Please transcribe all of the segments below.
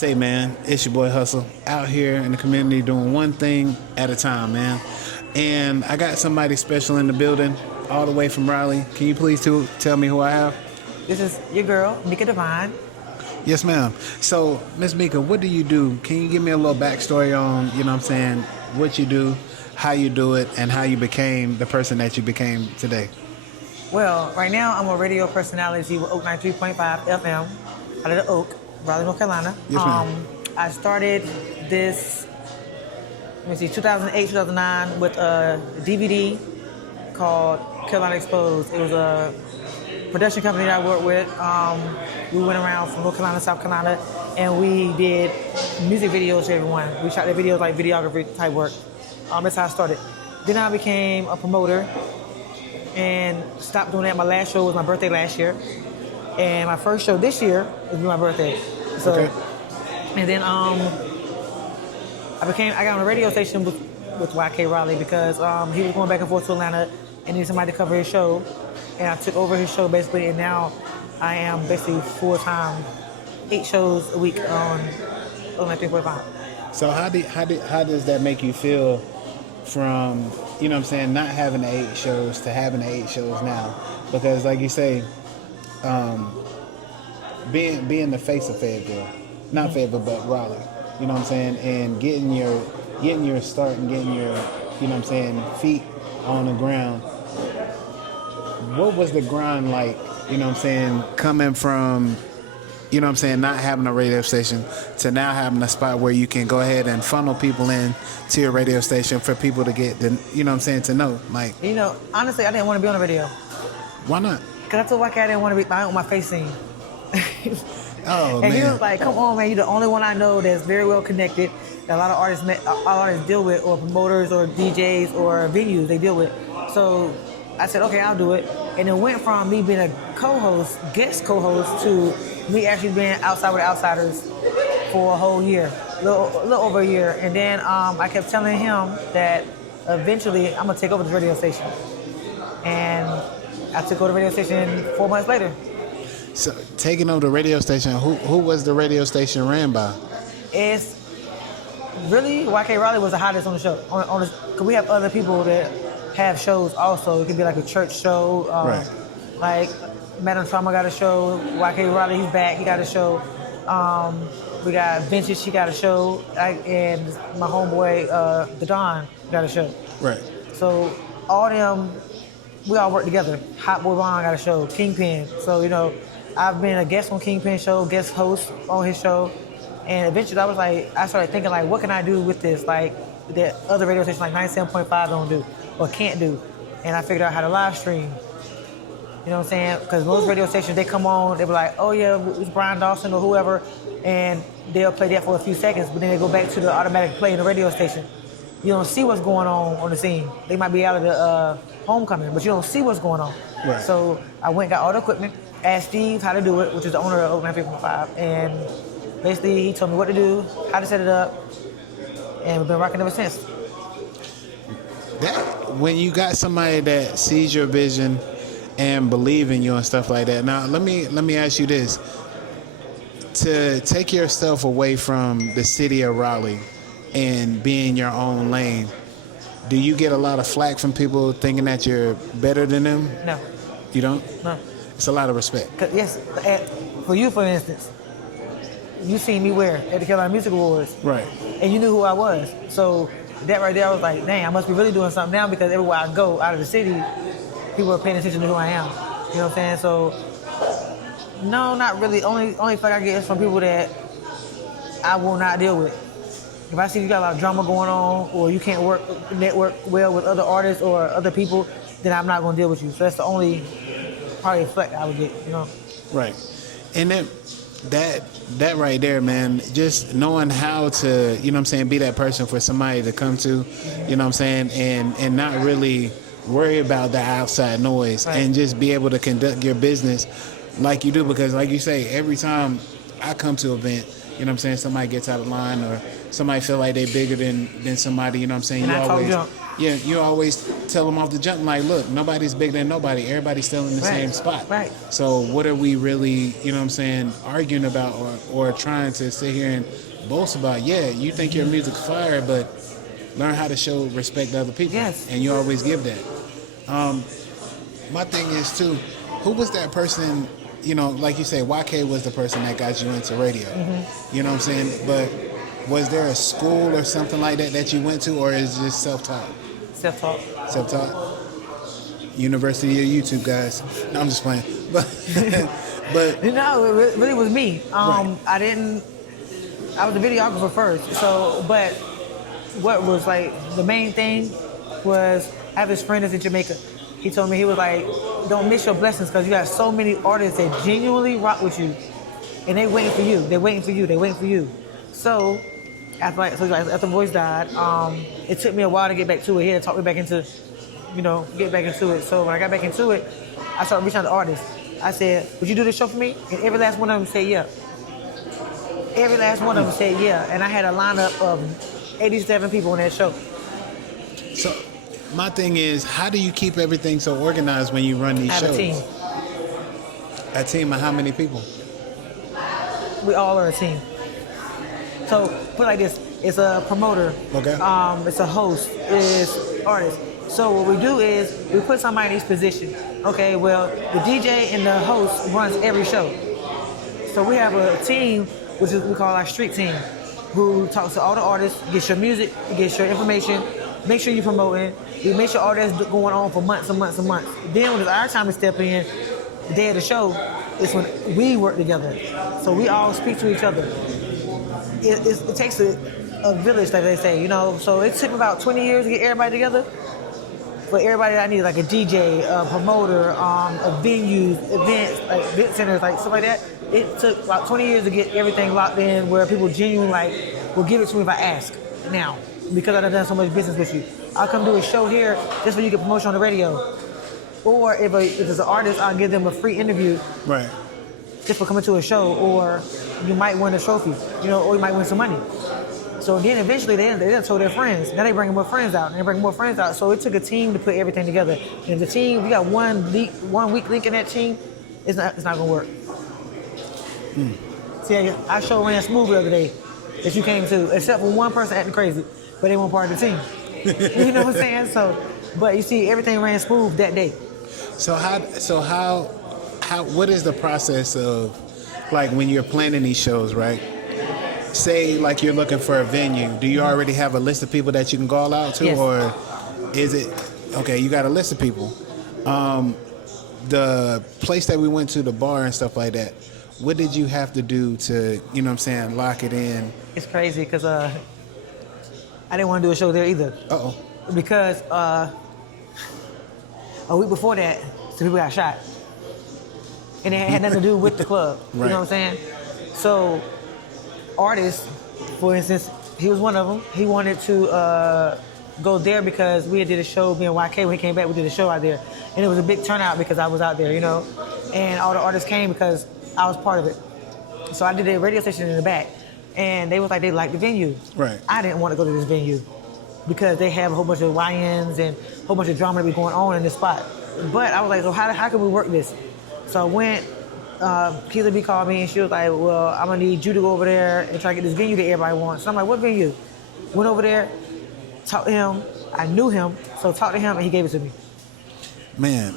say, man, it's your boy Hustle out here in the community doing one thing at a time, man. And I got somebody special in the building, all the way from Raleigh. Can you please tell me who I have? This is your girl, Mika Divine. Yes, ma'am. So, Miss Mika, what do you do? Can you give me a little backstory on, you know what I'm saying, what you do, how you do it, and how you became the person that you became today? Well, right now I'm a radio personality with Oak 93.5 FM out of the Oak, Raleigh, North Carolina. Yes, ma'am. I started this, 2008, 2009 with a DVD called Carolina Exposed. It was a production company that I worked with. We went around from North Carolina, South Carolina, and we did music videos for everyone. We shot their videos like videography type work. That's how I started. Then I became a promoter and stopped doing that. My last show was my birthday last year. And my first show this year is my birthday. So, Okay. And then I got on a radio station with YK Raleigh because he was going back and forth to Atlanta and needed somebody to cover his show. And I took over his show basically, and now I am basically full-time, 8 shows a week on 93.5. So how does that make you feel from, you know what I'm saying, not having the 8 shows to having the 8 shows now? Because like you say, being the face of Fayetteville, not Fayetteville, but Raleigh, you know what I'm saying, and getting your start and getting your, you know what I'm saying, feet on the ground. What was the grind like, you know what I'm saying, coming from, you know what I'm saying, not having a radio station to now having a spot where you can go ahead and funnel people in to your radio station for people to get, you know what I'm saying, to know, like. You know, honestly, I didn't want to be on the radio. Why not? Because I told YK I didn't want to be my face seen. Oh, and man. he was like, come on, man, you're the only one I know that's very well connected, that a lot of artists deal with, or promoters, or DJs, or venues they deal with. So I said, okay, I'll do it. And it went from me being a guest co-host, to me actually being outside with the outsiders for a whole year, a little over a year. And then I kept telling him that eventually I'm gonna take over the radio station. And I took over the radio station 4 months later. So taking over the radio station, who was the radio station ran by? It's really, YK Raleigh was the hottest on the show. Cause we have other people that have shows also. It could be like a church show. Right. Like Madam Trauma got a show. YK Raleigh, he's back. He got a show. We got Vintage. She got a show. And my homeboy, the Don, got a show. Right. So all them, we all work together. Hot Boy Ron got a show. Kingpin. So, you know, I've been a guest on Kingpin's show, guest host on his show. And eventually I started thinking, like, what can I do with this? Like, that other radio stations like 97.5 don't do or can't do. And I figured out how to live stream. You know what I'm saying? Because most radio stations, they come on, they be like, oh yeah, it's Brian Dawson or whoever, and they'll play that for a few seconds, but then they go back to the automatic play in the radio station. You don't see what's going on the scene. They might be out of the homecoming, but you don't see what's going on. Right. So I went and got all the equipment, asked Steve how to do it, which is the owner of Oak 93.5, and basically he told me what to do, how to set it up, and we've been rocking ever since. When you got somebody that sees your vision and believe in you and stuff like that. Now, let me ask you this: to take yourself away from the city of Raleigh and be in your own lane, do you get a lot of flack from people thinking that you're better than them? No. You don't? No. It's a lot of respect. Yes, for you, for instance, you seen me where? At the Carolina Music Awards. Right. And you knew who I was. So that right there, I was like, dang, I must be really doing something now, because everywhere I go out of the city, people are paying attention to who I am. You know what I'm saying? So, no, not really. Only flack I get is from people that I will not deal with. If I see you got a lot of drama going on, or you can't network well with other artists or other people, then I'm not going to deal with you. So that's the only probably flack I would get, you know? Right. And then that right there, man, just knowing how to, you know what I'm saying, be that person for somebody to come to, you know what I'm saying, and not really worry about the outside noise, right, and just be able to conduct your business like you do. Because like you say, every time I come to an event, you know what I'm saying, somebody gets out of line or somebody feel like they bigger than somebody, you know what I'm saying? And You I talk always, junk. yeah, you always tell them off the jump, like, look, nobody's bigger than nobody. Everybody's still in the Right, same spot. right. So what are we really, you know what I'm saying, arguing about or trying to sit here and boast about? Yeah, you think your music's fire, but learn how to show respect to other people. Yes. And you always give that. My thing is, too, who was that person, you know, like you say, YK was the person that got you into radio. You know what I'm saying? But was there a school or something like that you went to, or is it just self-taught? Self-talk. Self-taught? University of YouTube, guys. No, I'm just playing. But You know, it really was me. Right. I was a videographer first. So, but what was like the main thing was I have this friend that's in Jamaica. He told me, he was like, don't miss your blessings because you got so many artists that genuinely rock with you. And they waiting for you. They're waiting for you. They're waiting for you. So after Voice died, it took me a while to get back to it. He had to talk me back into, get back into it. So when I got back into it, I started reaching out to artists. I said, would you do this show for me? And every last one of them said yeah. Every last one of them said yeah. And I had a lineup of 87 people on that show. so my thing is, how do you keep everything so organized when you run these I have shows? a team. A team of how many people? We all are a team. So put it like this: it's a promoter. Okay. It's a host. It's artist. So what we do is we put somebody in each position. Okay. Well, the DJ and the host runs every show. So we have a team, which is we call our street team, who talks to all the artists, gets your music, gets your information, make sure you're promoting. We make sure all that's going on for months and months and months. Then when it's our time to step in, the day of the show, it's when we work together. So we all speak to each other. It takes a village, like they say, So it took about 20 years to get everybody together. But everybody that I needed, like a DJ, a promoter, a venue, events, like event centers, like stuff like that. It took about 20 years to get everything locked in where people genuinely will give it to me if I ask now. Because I've done so much business with you. I'll come do a show here just so you get promotion on the radio. Or if it's an artist, I'll give them a free interview Right. just for coming to a show. Or you might win a trophy, or you might win some money. So then eventually they told their friends. Now they bring more friends out, and they bring more friends out. So it took a team to put everything together. And the team, we got one weak link in that team, it's not gonna work. See, our show ran smooth the other day that you came to, except for one person acting crazy, but they weren't part of the team. You know what I'm saying? So, but you see, everything ran smooth that day. So how what is the process of, like, when you're planning these shows, right? Say like you're looking for a venue. Do you already have a list of people that you can call out to? Yes. Or is it okay, you got a list of people. The place that we went to, the bar and stuff like that, what did you have to do to, lock it in? It's crazy because I didn't want to do a show there either. Uh-oh. Because a week before that, some people got shot. And it had nothing to do with the club. Right. You know what I'm saying? So, artists, for instance, he was one of them. He wanted to go there because we had did a show, me and YK, when he came back, we did a show out there. And it was a big turnout because I was out there, And all the artists came because I was part of it. So I did a radio station in the back. And they was like, they liked the venue. Right. I didn't want to go to this venue because they have a whole bunch of YNs and a whole bunch of drama that be going on in this spot. But I was like, so how can we work this? So I went, Keela B called me and she was like, well, I'm gonna need you to go over there and try to get this venue that everybody wants. So I'm like, what venue? Went over there, talked to him. I knew him, so talked to him and he gave it to me. Man,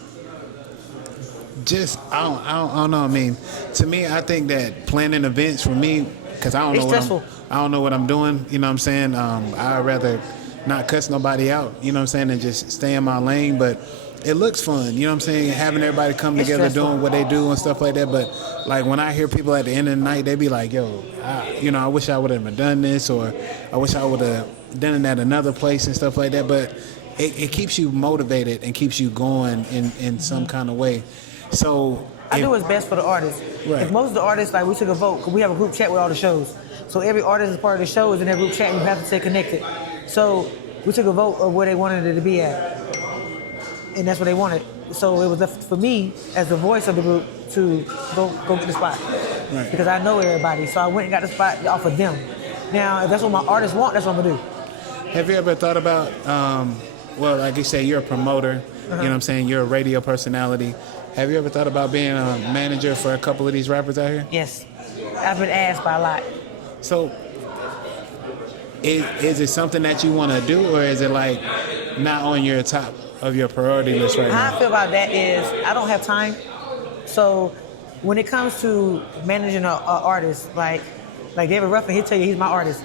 I don't know. I mean, to me, I think that planning events for me, because I don't know what I'm doing. You know what I'm saying? I'd rather not cuss nobody out. You know what I'm saying, and just stay in my lane. But it looks fun. You know what I'm saying? Having everybody come together, doing what they do and stuff like that. But like when I hear people at the end of the night, they be like, "Yo, I wish I would have done this, or I wish I would have done it at another place and stuff like that." But it keeps you motivated and keeps you going in some kind of way. So I do what's best for the artists. Right. If most of the artists, like we took a vote, because we have a group chat with all the shows. So every artist is part of the show is in that group chat and you have to stay connected. So we took a vote of where they wanted it to be at. And that's what they wanted. So it was left for me, as the voice of the group, to go get the spot. Right. because I know everybody. So I went and got the spot off of them. Now, if that's what my artists want, that's what I'm gonna do. Have you ever thought about, well, like you say, you're a promoter, you know what I'm saying, you're a radio personality. Have you ever thought about being a manager for a couple of these rappers out here? Yes, I've been asked by a lot. So, is it something that you want to do, or is it like not on your top of your priority list right How I now? feel about that is I don't have time. So when it comes to managing an artist, like David Ruffin, he'll tell you he's my artist.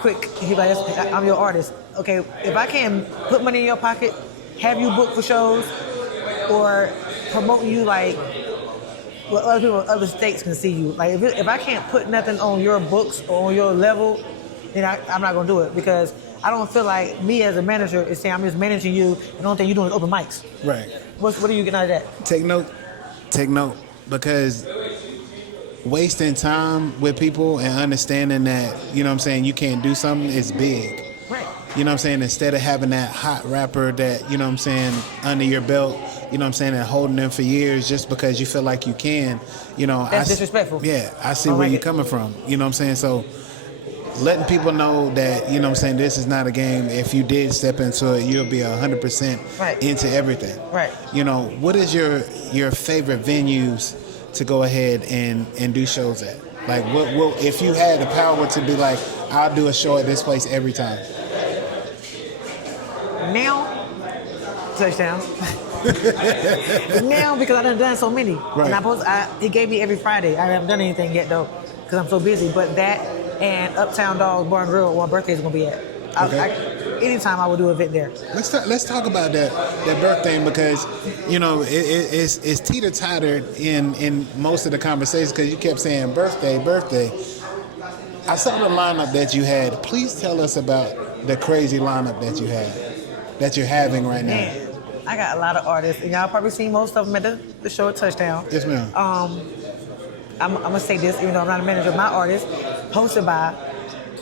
Quick, he's like, I'm your artist. Okay, if I can put money in your pocket, have you book for shows, or promote you like where other people in other states can see you. Like if I can't put nothing on your books or on your level, then I'm not gonna do it, because I don't feel like me as a manager is saying I'm just managing you and the only thing you're doing is open mics. Right. What are you getting out of that? Take note, because wasting time with people and understanding that, you know what I'm saying, you can't do something is big. Right. You know what I'm saying? Instead of having that hot rapper that, you know what I'm saying, under your belt, you know what I'm saying, and holding them for years just because you feel like you can, you know. That's disrespectful. Yeah, I see I don't where like you're it. coming from. You know what I'm saying? So letting people know that, you know what I'm saying, this is not a game. If you did step into it, you'll be 100% Right. into everything. Right. You know, what is your favorite venues to go ahead and do shows at? Like, what if you had the power to be like, I'll do a show at this place every time? Now, touchdowns. Now, because I done so many. Right. And it gave me every Friday. I haven't done anything yet though, because I'm so busy. But that and Uptown Dogs Bar and Grill, where my birthday's gonna be at. Okay. Anytime I will do an event there. Let's talk about that birthday, because you know it's teeter totter in most of the conversations, because you kept saying birthday. I saw the lineup that you had. Please tell us about the crazy lineup that you're having right now. Man, I got a lot of artists, and y'all probably seen most of them at the show at Touchdown. Yes, ma'am. I'm gonna say this, even though I'm not a manager. My artist, hosted by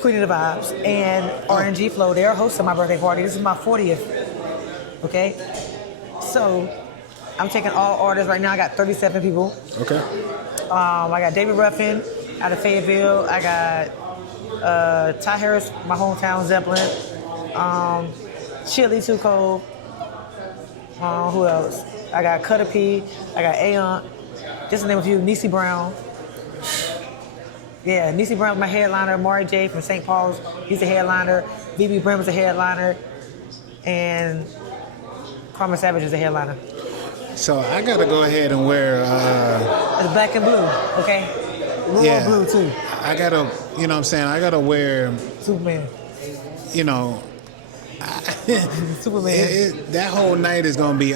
Queen of the Vibes and RNG Flow, they're hosting my birthday party. This is my 40th. Okay, so I'm taking all artists right now. I got 37 people. Okay. I got David Ruffin out of Fayetteville. I got Ty Harris, my hometown, Zeppelin. Chili Too Cold. Who else? I got Cutter P. I got Aeon. Just to name a few. Niecy Brown. Yeah, Niecy Brown's my headliner. Mari J from St. Paul's, he's a headliner. BB Brim is a headliner. And Karma Savage is a headliner. So I gotta go ahead and wear. It's black and blue, okay? Royal blue too. I gotta, you know what I'm saying, I gotta wear, Superman. you know, Superman. that whole night is gonna be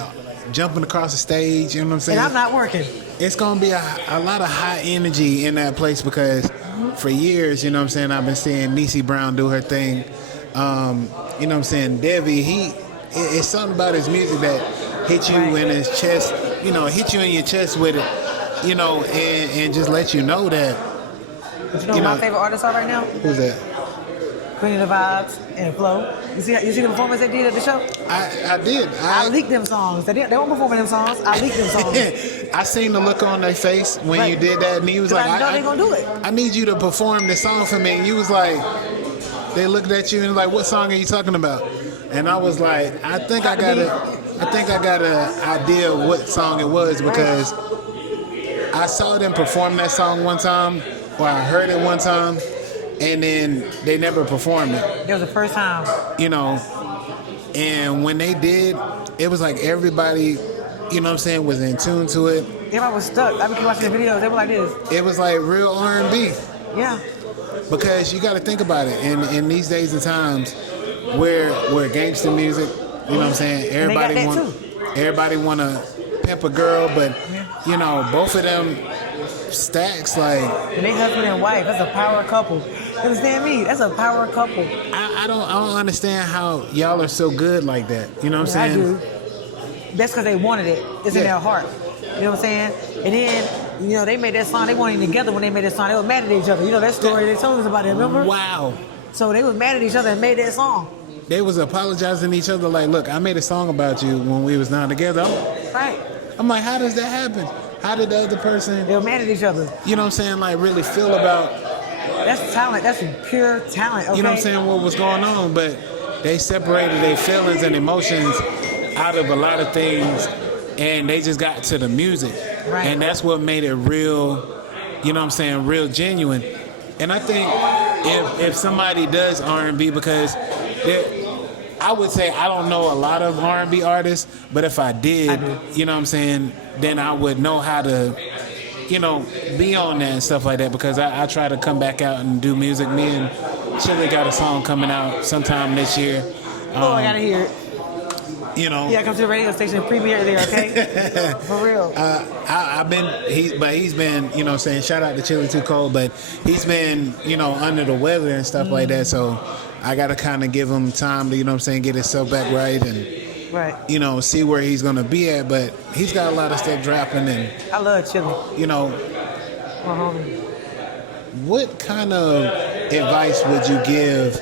jumping across the stage. You know what I'm saying? And I'm not working. It's gonna be a lot of high energy in that place, because for years, you know what I'm saying, I've been seeing Niecy Brown do her thing. You know what I'm saying, Debbie, it's something about his music that hit you in his chest, you know, hit you in your chest with it, you know, and just let you know that. But you know who my favorite artists are right now? Who's that? Queen of the Vibes and Flow. You see the performance they did at the show? I did. I leaked them songs. They weren't performing them songs. I leaked them songs. I seen the look on their face when you did that, and he was like, I know they're gonna do it. I need you to perform this song for me. And you was like, they looked at you and like, what song are you talking about? And I was like, I think I got an idea of what song it was, because I saw them perform that song one time, or I heard it one time, and then they never performed it. That was the first time. You know, and when they did, it was like everybody, you know what I'm saying, was in tune to it. Everybody was stuck. I keep watching the videos. They were like this. It was like real R&B. Yeah. Because you got to think about it. In these days and times, where gangster music, you know what I'm saying, everybody want to pimp a girl, but you know, both of them stacks, like, And they husband and wife. That's a power couple. You understand me? That's a power couple. I don't understand how y'all are so good like that. You know what I'm I saying? do. That's because they wanted it. It's in their heart. You know what I'm saying? And then, you know, they made that song. They weren't even together when they made that song. They were mad at each other. You know that story they told us about it, remember? Wow. So they was mad at each other and made that song. They was apologizing to each other like, look, I made a song about you when we was not together. Right. I'm like, how does that happen? How did the other person, They were mad at each other. you know what I'm saying, like really feel about, That's talent. That's pure talent. Okay? you know what I'm saying, what was going on? But they separated their feelings and emotions out of a lot of things, and they just got to the music. Right. And that's what made it real, you know what I'm saying, real genuine. And I think if somebody does R&B, because I would say I don't know a lot of R&B artists, but if I did, do. you know what I'm saying, then I would know how to, you know, be on that and stuff like that, because I try to come back out and do music. Me and Chili got a song coming out sometime this year. I gotta hear it. You know, Yeah, come to the radio station and premiere there, okay? For real. He's been, you know what I'm saying, shout out to Chili Too Cold, but he's been, you know, under the weather and stuff like that, so I got to kind of give him time to, you know what I'm saying, get himself back right and, Right. you know, see where he's going to be at, but he's got a lot of stuff dropping, and, I love Chili. you know, My homie. what kind of advice would you give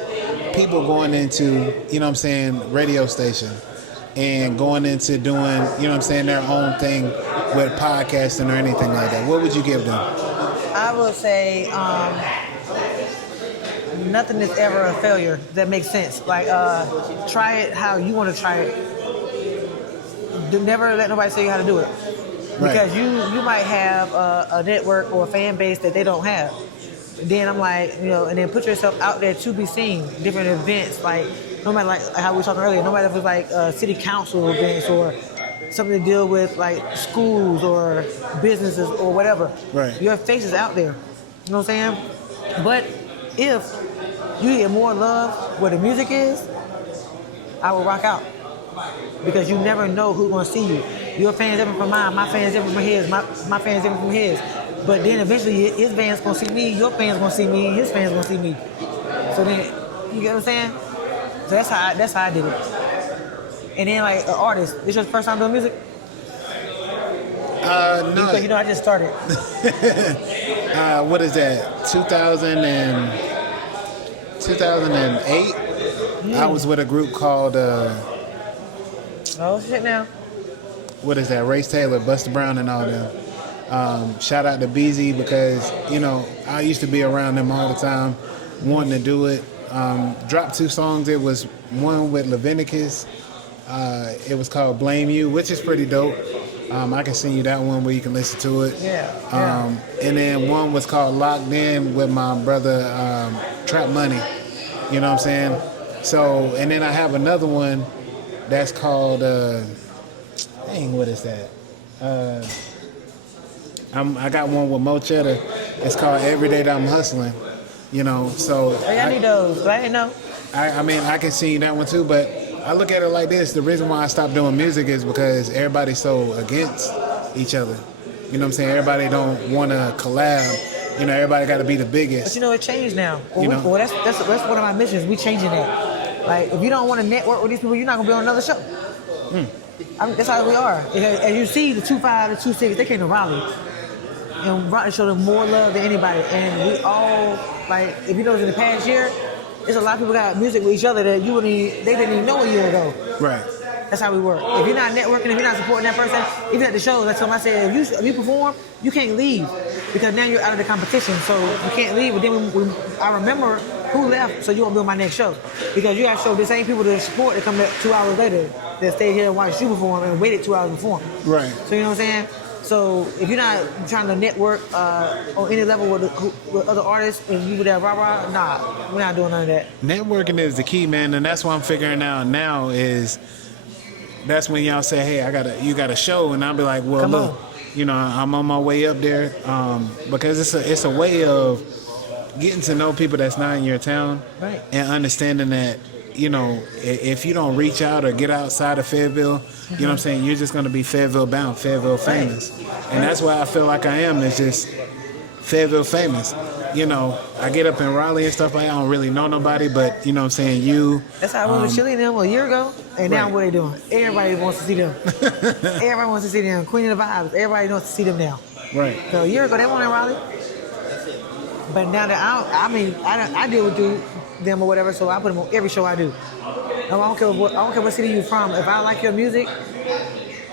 people going into, you know what I'm saying, radio station and going into doing, you know what I'm saying, their own thing with podcasting or anything like that? What would you give them? I would say nothing is ever a failure. That makes sense. Like, try it how you want to try it. Never let nobody tell you how to do it. Because you might have a network or a fan base that they don't have. Then I'm like, you know, and then put yourself out there to be seen. Different events, like, no matter like how we were talking earlier, no matter if it's like city council events or something to deal with like schools or businesses or whatever. Right. Your face is out there. You know what I'm saying? But if you get more love where the music is, I will rock out. Because you never know who's gonna see you. Your fan's different from mine, my fan's different from his, my fan's different from his. But then eventually his fan's gonna see me, your fan's gonna see me, his fan's gonna see me. So then, you get what I'm saying? So that's how I did it. And then like an artist, this your first time doing music? No. Because you know I just started. What is that? 2008? I was with a group called, Oh shit now. what is that? Race Taylor, Busta Brown, and all them. Shout out to BZ, because, you know, I used to be around them all the time, wanting to do it. Dropped 2 songs. It was one with Leviticus. It was called Blame You, which is pretty dope. I can send you that one where you can listen to it. Yeah. And then one was called Locked In with my brother Trap Money. You know what I'm saying? So, and then I have another one that's called, what is that? I got one with Mo Cheddar. It's called Every Day That I'm Hustling. You know, so I need those. I didn't know. I mean, I can see that one too, but I look at it like this. The reason why I stopped doing music is because everybody's so against each other. You know what I'm saying? Everybody don't want to collab. You know, everybody got to be the But biggest. you know, it changed now. You know? Well, that's one of my missions. We changing that. Like, if you don't want to network with these people, you're not gonna be on another show. I mean, that's how we are. As you see, the 2.5, the 2.6, they came to Raleigh, and Raleigh showed them more love than anybody. And we all, like, if you notice in the past year, there's a lot of people got music with each other that they didn't even know a year ago. Right. That's how we work. If you're not networking, if you're not supporting that person, even at the shows, that's what I said. If you perform, you can't leave because now you're out of the competition, so you can't leave. But then I remember who left, so you won't be on my next show because you have to show the same people that support that come back 2 hours later that stayed here and watched you perform and waited 2 hours to perform. Right. So you know what I'm saying? So if you're not trying to network on any level with other artists and you with that rah-rah, nah, we're not doing none of that. Networking is the key, man, and that's what I'm figuring out now is that's when y'all say, hey, you got a show, and I'll be like, well, Come look, on. you know, I'm on my way up there because it's a way of getting to know people that's not in your town, Right. and understanding that, you know, if you don't reach out or get outside of Fayetteville, you know what I'm saying, you're just going to be Fayetteville bound, Fayetteville famous. And that's why I feel like I am, is just Fayetteville famous. You know, I get up in Raleigh and stuff like that, I don't really know nobody, but, you know what I'm saying, you... That's how I was with Chili and them a year ago, and now Right. what they doing? Everybody wants to see them. Everybody wants to see them. Queen of the Vibes. Everybody wants to see them now. Right. So a year ago they weren't in Raleigh, but now that I deal with them or whatever, so I put them on every show I do. I don't care what city you're from. If I like your music,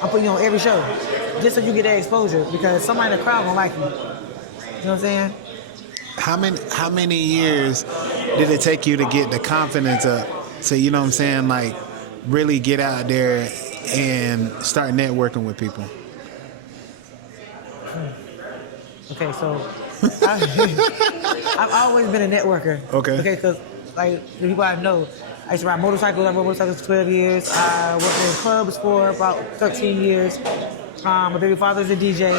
I'm putting you on every show. just so you get that exposure, because somebody in the crowd gonna like you. You know what I'm saying? How many years did it take you to get the confidence up to, you know what I'm saying, like really get out there and start networking with people? Okay, so I've always been a networker. Okay. Okay, because like the people I know, I used to ride motorcycles. I rode motorcycles for 12 years. I worked in clubs for about 13 years. My baby father's a DJ.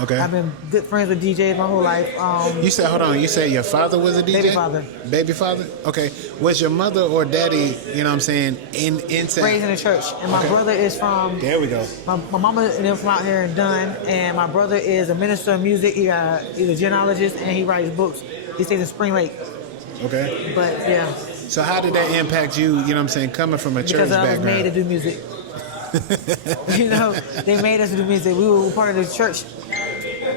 Okay. I've been good friends with DJs my whole life. You said, hold on, you said your father was a DJ? Baby father. Baby father? Okay. Was your mother or daddy, you know what I'm saying, into... Raised in the church. And my brother is from... There we go. My mama and them from out here in Dunn, and my brother is a minister of music. He's a genealogist, and he writes books. He stays in Spring Lake. Okay. But, yeah. So how did that impact you, you know what I'm saying, coming from a church Because I was background? made to do music. You know, they made us do music. We were part of the church,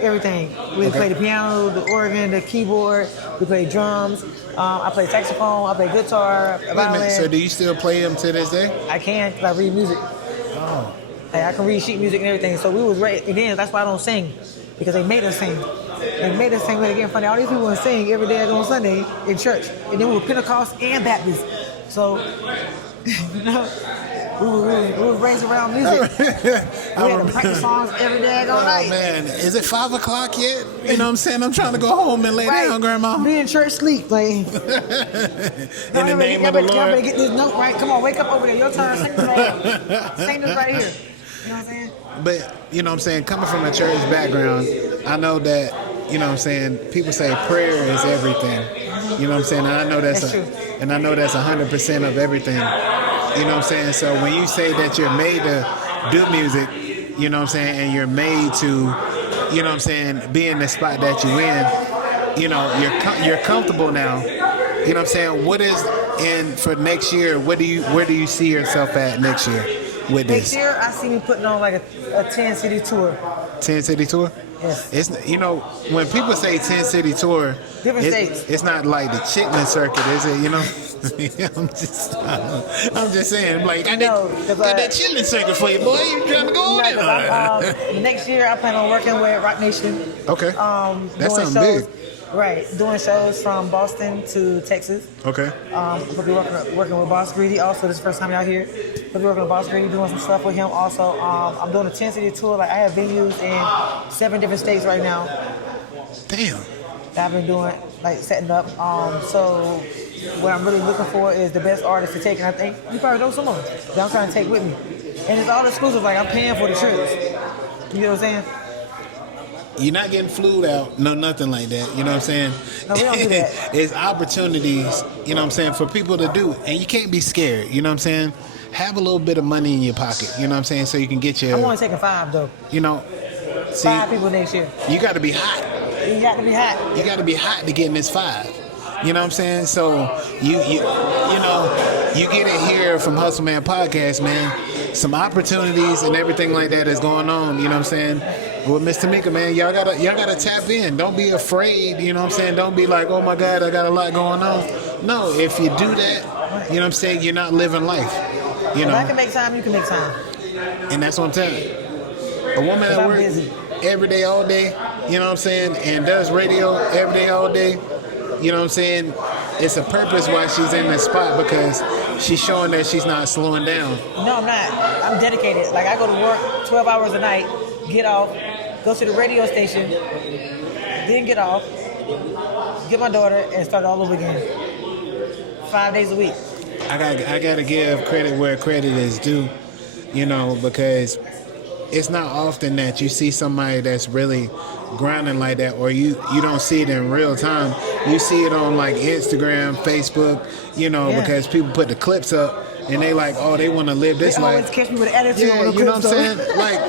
everything. We played the piano, the organ, the keyboard. We played drums. I play saxophone. I play guitar, Wait a violin. minute, so do you still play them to this day? I can, because I read music. Oh. Like, I can read sheet music and everything. So we was raised, again, that's why I don't sing, because they made us sing. They made us sing with again funny. All these people would sing every day on Sunday in church. And then we were Pentecost and Baptist. So, you know, we were raised around music. We had to practice songs every day all night. Oh man, is it 5 o'clock yet? You know what I'm saying? I'm trying to go home and lay down, Grandma. Be in church sleep, like. In the name of the Y'all Lord. better get this note right. Come on, wake up over there. Your turn. Sing this right. Sing this right here. You know what I'm saying? But, you know what I'm saying, coming from a church background, I know that, you know what I'm saying, people say prayer is everything. You know what I'm saying? And I know that's true. and I know that's 100% of everything. You know what I'm saying? So when you say that you're made to do music, you know what I'm saying, and you're made to, you know what I'm saying, be in the spot that you're in, you know, you're comfortable now. You know what I'm saying? What is in for next year? Where do you see yourself at next year with this? Next year, I see me putting on like a 10-city tour. 10-city tour? Yes. It's, you know, when people say 10-city tour, Different states. It's not like the Chitlin circuit, is it? You know, I'm just saying, like, I No, got that Chitlin circuit for you, boy. You trying to go on it? Next year, I plan on working with Rock Nation. Okay. That's That's something big. Right, doing shows from Boston to Texas. Okay. We'll be working with Boss Greedy. Also, this is the first time out here. We'll be working with Boss Greedy, doing some stuff with him. Also, I'm doing a 10-city tour. Like, I have venues in 7 different states right now Damn. that I've been doing, like setting up. So what I'm really looking for is the best artists to take, and I think you probably know some of them that I'm trying to take with me. And it's all exclusive. Like, I'm paying for the trips. You know what I'm saying? You're not getting flued out, no, nothing like that. You know what I'm saying? No, we don't do that. It's opportunities, you know what I'm saying, for people to do. And you can't be scared, you know what I'm saying? Have a little bit of money in your pocket, you know what I'm saying, so you can get your... I'm only taking 5, though. You know, see, 5 people next year. you got to be hot. You got to be hot. You got to be hot to get in this 5. You know what I'm saying? So you know, you get it here from Hustle Man Podcast, man. Some opportunities and everything like that is going on. You know what I'm saying? With Miss Tamika, man, y'all gotta tap in. Don't be afraid. You know what I'm saying? Don't be like, oh my God, I got a lot going on. No, if you do that, you know what I'm saying, you're not living life. You If I know, can make time, you can make time. and that's what I'm telling you. A woman that I'm works busy. every day, all day, you know what I'm saying, and does radio every day, all day, you know what I'm saying, it's a purpose why she's in this spot, because she's showing that she's not slowing down. No, I'm not. I'm dedicated. Like, I go to work 12 hours a night, get off, go to the radio station, then get off, get my daughter, and start all over again. 5 days a week. I gotta give credit where credit is due, you know, because it's not often that you see somebody that's really grinding like that, or you don't see it in real time. You see it on like Instagram, Facebook, you know, Yeah. because people put the clips up and they like, oh, they want to live this They life. always catch me with an attitude Yeah, on the you know what I'm clips, saying? though. Like,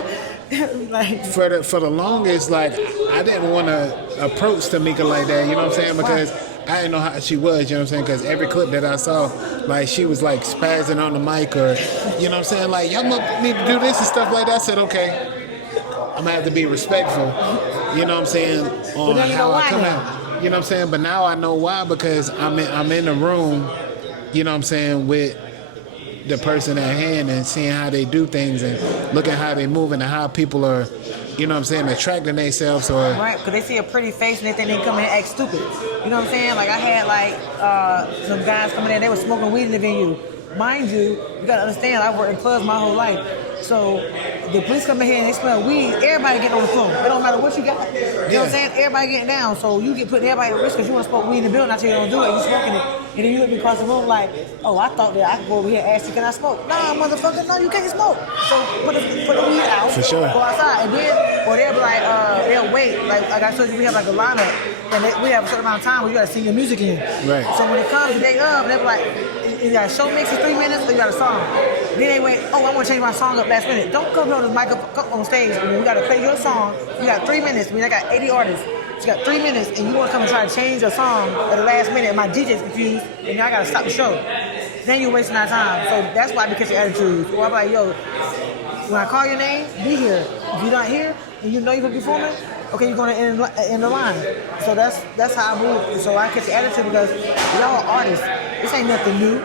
Like, for the longest, like, I didn't want to approach Tamika like that, you know what I'm saying? Because I didn't know how she was, you know what I'm saying? Because every clip that I saw, like, she was like spazzing on the mic, or, you know what I'm saying? Like, y'all need to do this and stuff like that. I said, okay, I'm gonna have to be respectful, you know what I'm saying, on then you how know I why come now. out. You know what I'm saying? But now I know why, because I'm in the room, you know what I'm saying, with the person at hand and seeing how they do things and looking how they move and how people are, you know what I'm saying, attracting themselves or Right, because they see a pretty face and they think they come in and act stupid. You know what I'm saying? Like I had some guys coming in, they were smoking weed in the venue. Mind you gotta understand, I worked in clubs my whole life. So the police come in here and they smell weed, everybody getting on the floor. It don't matter what you got. You know what I'm saying? Everybody getting down. So you get putting everybody at risk because you want to smoke weed in the building. I tell you don't do it. You smoking it. And then you look across the room like, oh, I thought that I could go over here and ask you, can I smoke? Nah, motherfucker, no, you can't smoke. So put the weed out. For sure. Go outside. And then, or they'll be like, they'll wait. Like I told you, we have like a lineup. And we have a certain amount of time where you got to sing your music in. Right. So when it comes the day of, they'll be like, you got a show mix in 3 minutes or you got a song. Then they wait, oh, I want to change my song up last minute. Don't come on the mic up on stage. We got to play your song. You got 3 minutes. I mean, I got 80 artists. So you got 3 minutes and you want to come and try to change your song at the last minute and my DJ's confused and now I got to stop the show. Then you're wasting our time. So that's why I be catching attitudes. So I'm like, yo, when I call your name, be here. If you're not here and you know you're going to be performing, okay, you're going to end the line. So that's how I move. So I catch the attitude because y'all are artists. This ain't nothing new.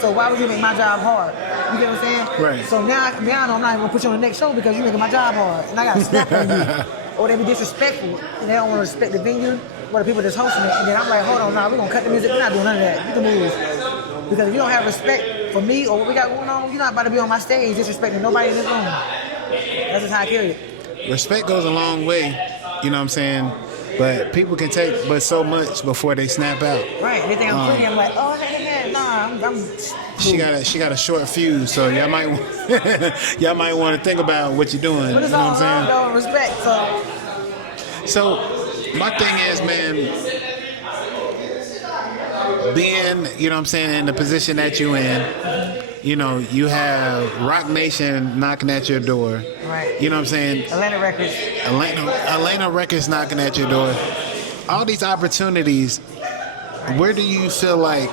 So why would you make my job hard? You get what I'm saying? Right. So now I know I'm not even gonna put you on the next show because you're making my job hard, and I gotta snap on you. Or they be disrespectful, and they don't want to respect the venue or the people that's hosting it. And then I'm like, hold on, we're gonna cut the music. We're not doing none of that. You can move. Because if you don't have respect for me or what we got going on, you're not about to be on my stage disrespecting nobody in this room. That's just how I carry it. respect goes a long way, you know what I'm saying? But people can take but so much before they snap out. Right, they think I'm pretty. I'm like, oh, nah, I'm She got a short fuse, so y'all might want to think about what you're doing. But it's you know all what I'm saying? love, respect. So my thing is, man, being, you know what I'm saying, in the position that you're in, you know, you have Rock Nation knocking at your door. Right. You know what I'm saying? Atlanta Records knocking at your door. All these opportunities, where do you feel like,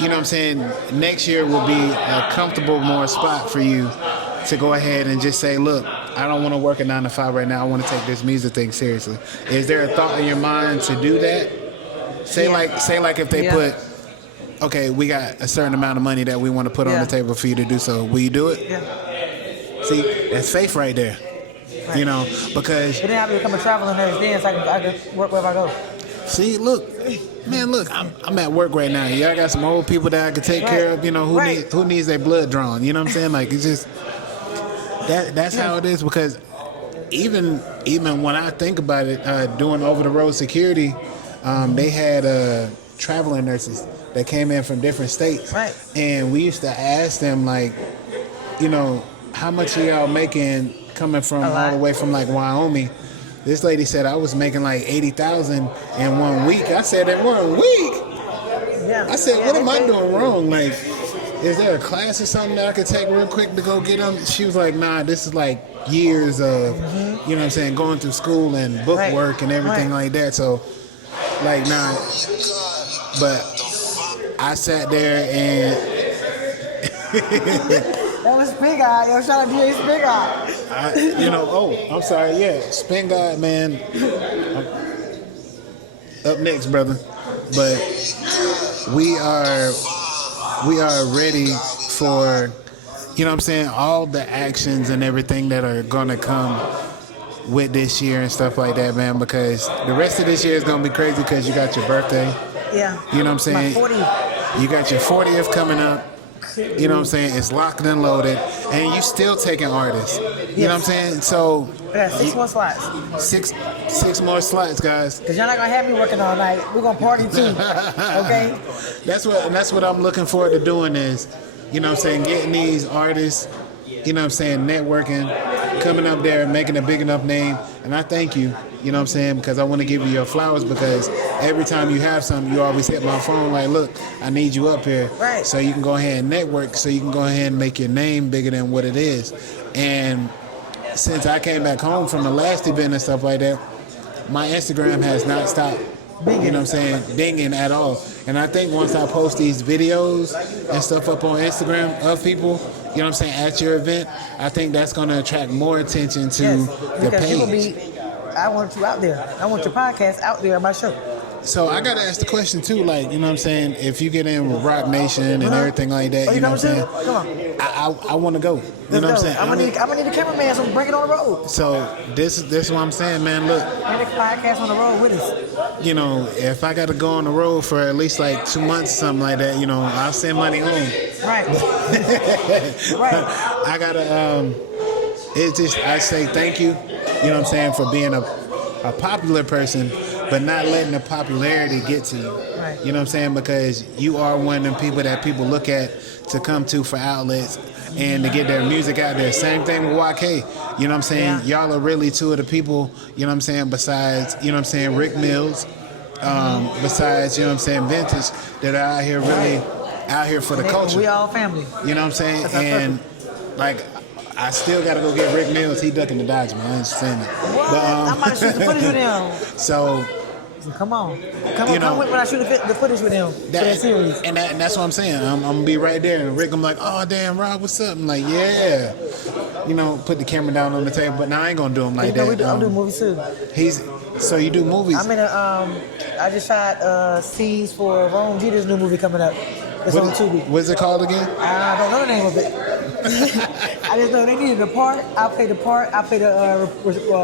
you know what I'm saying, next year will be a comfortable more spot for you to go ahead and just say, look, I don't want to work a 9 to 5 right now. I want to take this music thing seriously. Is there a thought in your mind to do that? Say like if they put, okay, we got a certain amount of money that we want to put on the table for you to do so. Will you do it? Yeah. See, that's faith right there. Right. You know, because... But then I become a traveling nurse then so I can work wherever I go. See, look, I'm at work right now. Y'all got some old people that I can take care of, you know, who needs their blood drawn. You know what I'm saying? Like, it's just... That's how it is, because even when I think about it, doing over-the-road security, they had traveling nurses that came in from different states. Right. And we used to ask them, like, you know, how much are y'all making coming from all the way from, like, Wyoming? This lady said I was making, like, $80,000 in 1 week. I said, in 1 week? Yeah. I said, what am I doing wrong? Like, is there a class or something that I could take real quick to go get them? She was like, nah, this is like years of, you know what I'm saying, going through school and book work and everything like that. So, like, nah. But I sat there and... That was Spin God. Yo, shout out to you, Spin God. I'm sorry, yeah. Spin God, man. Up next, brother. But we are ready for, you know what I'm saying, all the actions and everything that are going to come with this year and stuff like that, man, because the rest of this year is going to be crazy because you got your birthday. Yeah. You know what I'm saying? My 40th. You got your 40th coming up. You know what I'm saying? It's locked and loaded. And you still taking artists. You know what I'm saying? So... Yeah, 6 more slots. Six more slots, guys. Because you're not going to have me working all night. We're going to party too. Okay? That's what I'm looking forward to doing is, you know what I'm saying, getting these artists, you know what I'm saying, networking, coming up there, making a big enough name. And I thank you, you know what I'm saying, because I want to give you your flowers, because every time you have something, you always hit my phone like, look, I need you up here. Right. So you can go ahead and network, so you can go ahead and make your name bigger than what it is. And since I came back home from the last event and stuff like that, my Instagram has not stopped, you know what I'm saying, dinging at all. And I think once I post these videos and stuff up on Instagram of people, you know what I'm saying, at your event, I think that's going to attract more attention to the page. I want you out there. I want your podcast out there at my show. So I gotta ask the question too, like, you know what I'm saying, if you get in with Rock Nation and everything like that, you know what I'm saying? Come on. I wanna go. You know what I'm saying? I'm gonna need a cameraman, so bring it on the road. So this is what I'm saying, man. Look, And the podcast on the road with us. you know, if I gotta go on the road for at least like 2 months, something like that, you know, I'll send money home. Right. Right. I gotta it's just I say thank you, you know what I'm saying, for being a popular person, but not letting the popularity get to you. Right. You know what I'm saying? Because you are one of them people that people look at to come to for outlets and to get their music out there. Same thing with YK. You know what I'm saying? Yeah. Y'all are really two of the people, you know what I'm saying, besides, you know what I'm saying, Rick Mills, besides, you know what I'm saying, Vintage, that are out here really out here for the culture. We all family. You know what I'm saying? That's our And like I still gotta go get Rick Mills. He ducking the Dodge, man. I understand that. What? But I'm about to shoot the footage with him. so Come on. You Come know, with when I shoot the footage with him for that series. and that's what I'm saying. I'm gonna be right there. And Rick, I'm like, oh damn, Rob, what's up? I'm like, yeah. You know, put the camera down on the table. But now I ain't gonna do him like that. I do movies too. So you do movies? I'm in I just shot scenes for Rome Jeter's new movie coming up. It's on Tubi. What's it called again? I don't know the name of it. I just know they needed a part. I played the part. I played a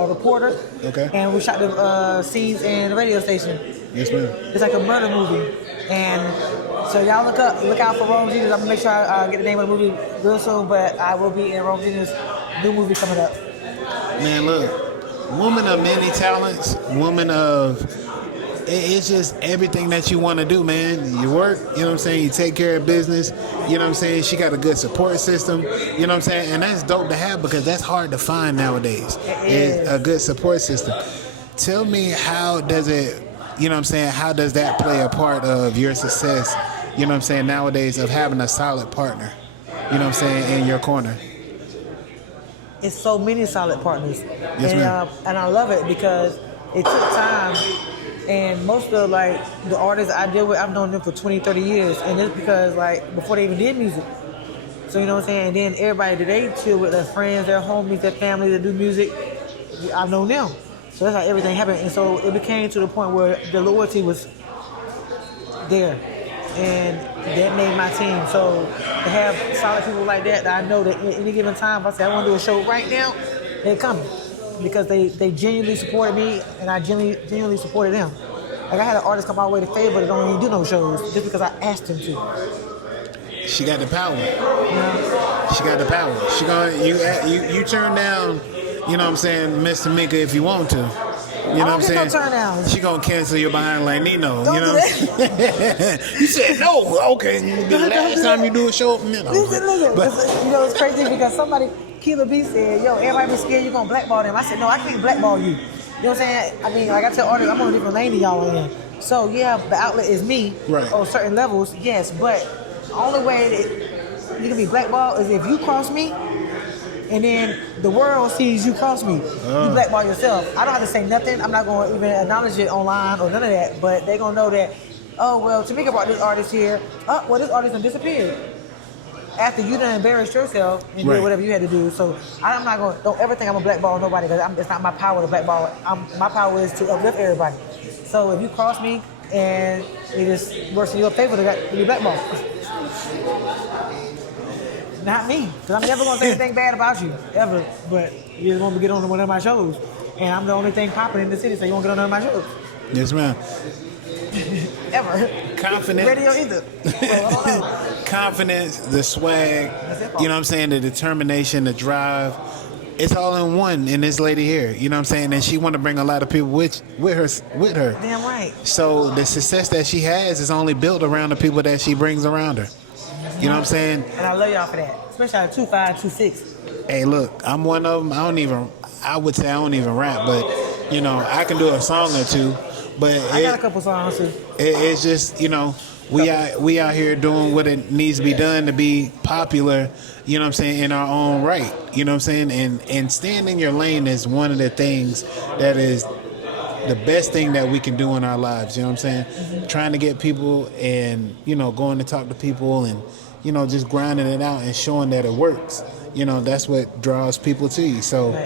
reporter. Okay. And we shot the scenes in the radio station. Yes, ma'am. It's like a murder movie. And so y'all look out for Rome Jeter's. I'm gonna make sure I get the name of the movie real soon. But I will be in Rome Jeter's new movie coming up. Man, look, woman of many talents, woman of it's just everything that you want to do, man. You work, you know what I'm saying? You take care of business, you know what I'm saying? She got a good support system, you know what I'm saying? And that's dope to have because that's hard to find nowadays. It's a good support system. Tell me, how does it, you know what I'm saying? How does that play a part of your success, you know what I'm saying, nowadays, of having a solid partner, you know what I'm saying, in your corner? It's so many solid partners. Yes, ma'am. And I love it because it took time. And most of the artists I deal with, I've known them for 20, 30 years. And it's because before they even did music. So you know what I'm saying? And then everybody that they chill with, their friends, their homies, their family that do music, I've known them. So that's how everything happened. And so it became to the point where the loyalty was there. And that made my team. So to have solid people like that I know that at any given time, if I say I want to do a show right now, they're coming. Because they genuinely supported me and I genuinely supported them. Like I had an artist come my way to favor that don't even do no shows just because I asked him to. She got the power. Yeah. She got the power. She gonna you turn down, you know what I'm saying, Miss Tamika if you want to. You know what I'm saying? No turn down. She gonna cancel you behind like Nino. Don't you know do what I'm saying? You said no, okay. The last time you do a show, man. Listen. But You know it's crazy because Keela B said, yo, everybody be scared you're gonna blackball them. I said, no, I can't blackball you. You know what I'm saying? I mean, like I tell artists, I'm on a different lane than y'all in. So yeah, the outlet is me Right. on certain levels, yes, but the only way that you can be blackballed is if you cross me and then the world sees you cross me. You blackball yourself. I don't have to say nothing. I'm not gonna even acknowledge it online or none of that, but they gonna know that, oh well, Tamika brought this artist here. Oh, well, this artist done disappeared. After you done embarrassed yourself and did whatever you had to do. So I'm not going to, don't ever think I'm going to blackball nobody because it's not my power to blackball. My power is to uplift everybody. So if you cross me and it just works in your favor to be blackball. Not me, because I'm never going to say anything bad about you, ever. But you just want to get on one of my shows. And I'm the only thing popping in the city, so you won't get on none of my shows. yes, ma'am. Ever. Confidence. Radio either. So, I don't know. Confidence, the swag, you know what I'm saying, the determination, the drive. It's all in one in this lady here. You know what I'm saying? And she want to bring a lot of people with her. Damn right. So the success that she has is only built around the people that she brings around her. You know what I'm saying? And I love y'all for that. Especially at 2'5", 2'6". Hey, look, I'm one of them. I would say I don't even rap, but you know, I can do a song or two. But I got a couple songs too. It's just, you know, we out here doing what it needs to be done to be popular, you know what I'm saying, in our own right. You know what I'm saying? And staying in your lane is one of the things that is the best thing that we can do in our lives, you know what I'm saying? Mm-hmm. Trying to get people and, you know, going to talk to people and, you know, just grinding it out and showing that it works. You know, that's what draws people to you. So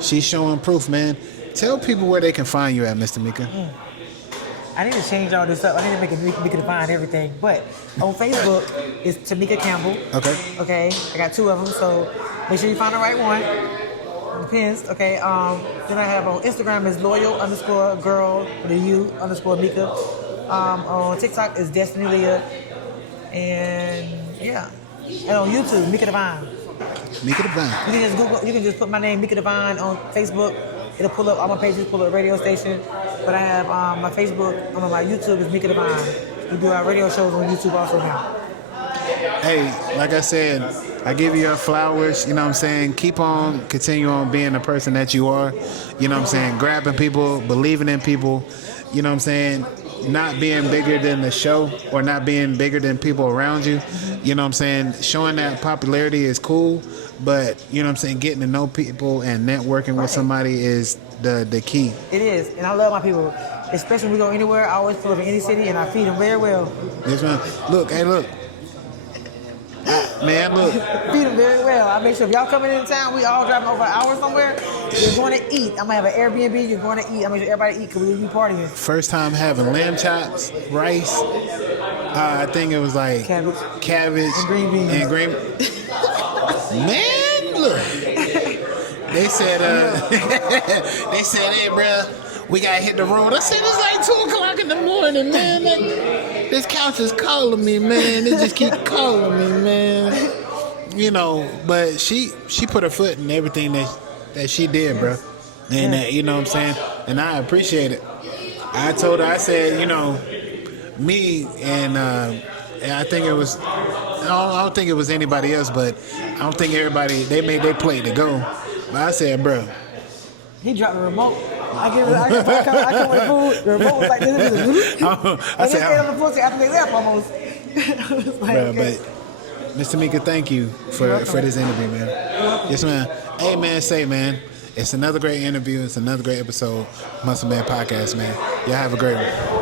she's showing proof, man. Tell people where they can find you at, Mr. Mika. I need to change all this up. I need to make it Mika Divine everything. But on Facebook, it's Tamika Campbell. Okay. Okay. I got 2 of them, so make sure you find the right one. Depends. Okay. Then I have on Instagram is loyal_girl with a U_Mika. On TikTok is Destiny Leah. And yeah. And on YouTube, Mika Divine. Mika Divine. You can just Google. You can just put my name, Mika Divine, on Facebook. It'll pull up all my pages, pull up radio station. But I have my Facebook, my YouTube is Mika Divine. We do our radio shows on YouTube also now. Hey, like I said, I give you your flowers, you know what I'm saying? Continue on being the person that you are, you know what I'm saying? Grabbing people, believing in people, you know what I'm saying? Not being bigger than the show or not being bigger than people around you, you know what I'm saying? Showing that popularity is cool, but, you know what I'm saying, getting to know people and networking with somebody is the key. It is, and I love my people. Especially when we go anywhere, I always pull up in any city and I feed them very well. Yes, man. Look, hey, look. Man, look. Feed them very well. I make sure if y'all coming in town, we all driving over an hour somewhere, you're going to eat. I'm going to have an Airbnb, you're going to eat. I make sure everybody eat because we'll be partying. First time having lamb chops, rice. I think it was like cabbage and green beans. Man, look. They said, hey, bro, we got to hit the road. I said, it's like 2 o'clock in the morning, man. This couch is calling me, man. It just keep calling me, man. You know, but she put her foot in everything that she did, bro. And you know what I'm saying? And I appreciate it. I told her, I said, you know, me and I think it was, I don't think it was anybody else, but I don't think everybody, they made their play to go. But I said, bro. He dropped the remote. I come with food. The remote was like this. I And said, they stayed on the floor after they left almost. I was like, bro, okay. but Mr. Mika, thank you for this interview, man. Yes, man. Hey, man, it's another great interview. It's another great episode. Muscle Man Podcast, man. Y'all have a great one.